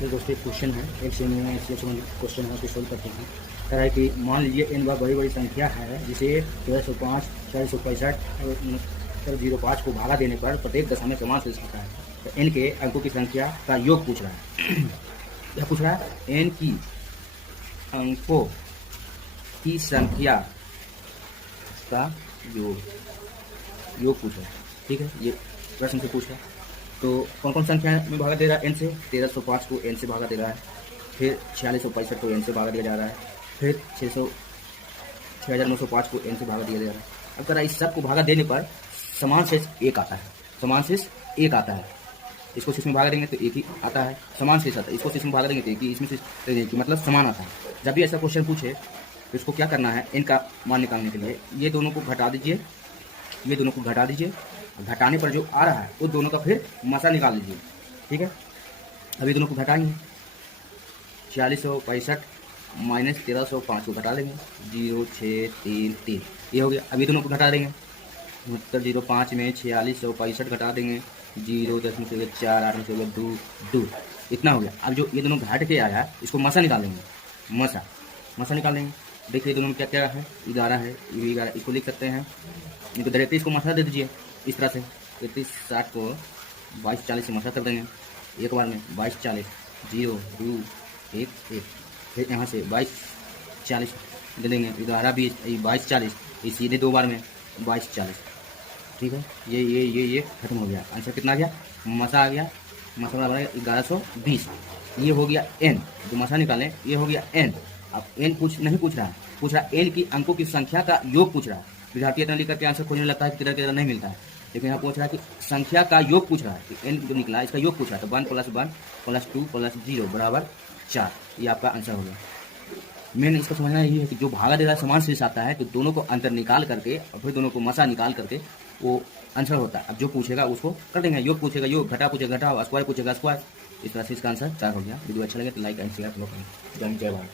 ये दोस्तों एक क्वेश्चन है, एक से में इससे संबंधित क्वेश्चन है, उसको सोल्व करते हैं। कह रहा है कि मान लीजिए n बार बड़ी बड़ी संख्या है जिसे 1305, 4065 और 05 को भागा देने पर प्रत्येक दशा में समान शेष आता है। तो n के अंकों की संख्या का योग पूछ रहा है। क्या पूछ रहा है? n की अंकों की संख्या का योग पूछ रहा है। ठीक है, ये प्रश्न से पूछ रहा है। तो कौन कौन संख्या में भागा दे रहा है n से? 1305 को n से भागा दे रहा है, फिर 4665 को n से भागा दिया जा रहा है, फिर 6905 को n से भागा दिया जा रहा है। अब कह रहा है इस सब को भागा देने पर समान शेष एक आता है। समान शेष एक आता है। इसको शेष में भागा देंगे तो एक ही आता है, समान शेष आता है। इसको शेष में भागा देंगे तो एक ही, इसमें शेष एक ही, मतलब समान आता है। जब भी ऐसा क्वेश्चन पूछे तो इसको क्या करना है, n का मान निकालने के लिए ये दोनों को घटा दीजिए, ये दोनों को घटा दीजिए। घटाने पर जो आ रहा है उस दोनों का फिर मसा निकाल लीजिए। ठीक है, अभी दोनों को घटाएंगे। 4665 माइनस 1305 को घटा देंगे, 0633 ये हो गया। अभी दोनों को घटा देंगे, मतलब 05 में 4665 घटा देंगे, 0.4 8 से 2 इतना हो गया। अब जो ये दोनों घट के आया है इसको मसा निकालेंगे। मसा निकालेंगे। देखिए दोनों में क्या क्या है, 11 है, ये भी 11, इसको लिख सकते हैं। इनको डायरेक्टली इसको मसा दे दीजिए इस तरह से। 3360 को 2240 से मसा कर देंगे एक बार में। 2240 0 2 1 1, फिर यहाँ से 2240 दे देंगे। 11 20 2240, ये सीधे दो बार में 2240। ठीक है, ये खत्म हो गया। आंसर कितना आ गया? मसा आ गया। मसा बराबर 1120। ये हो गया n, जो मसा निकालें ये हो गया n। अब n नहीं पूछ रहा है, पूछ रहा है n की अंकों की संख्या का योग पूछ रहा है। विद्यार्थी इतना लिख करके आंसर खोजने लगता है कि किधर नहीं मिलता है, लेकिन यहाँ पूछ रहा है कि संख्या का योग पूछ रहा है कि n जो निकला इसका योग पूछ रहा है। तो 1 + 1 + 2 + 0 बराबर 4, ये आपका आंसर हो गया। मेन इसका समझना यही है कि जो भागा दे रहा है समान शेष आता है, तो दोनों को अंतर निकाल करके और फिर दोनों को मसा निकाल करके वो आंसर होता है। अब जो पूछेगा उसको कर देंगे, योग पूछेगा योग, घटा पूछेगा घटा, स्क्वायर पूछेगा स्क्वायर। इस तरह से इसका आंसर 4 हो गया। वीडियो अच्छा लगे तो लाइक एंड शेयर करो। जय भारत।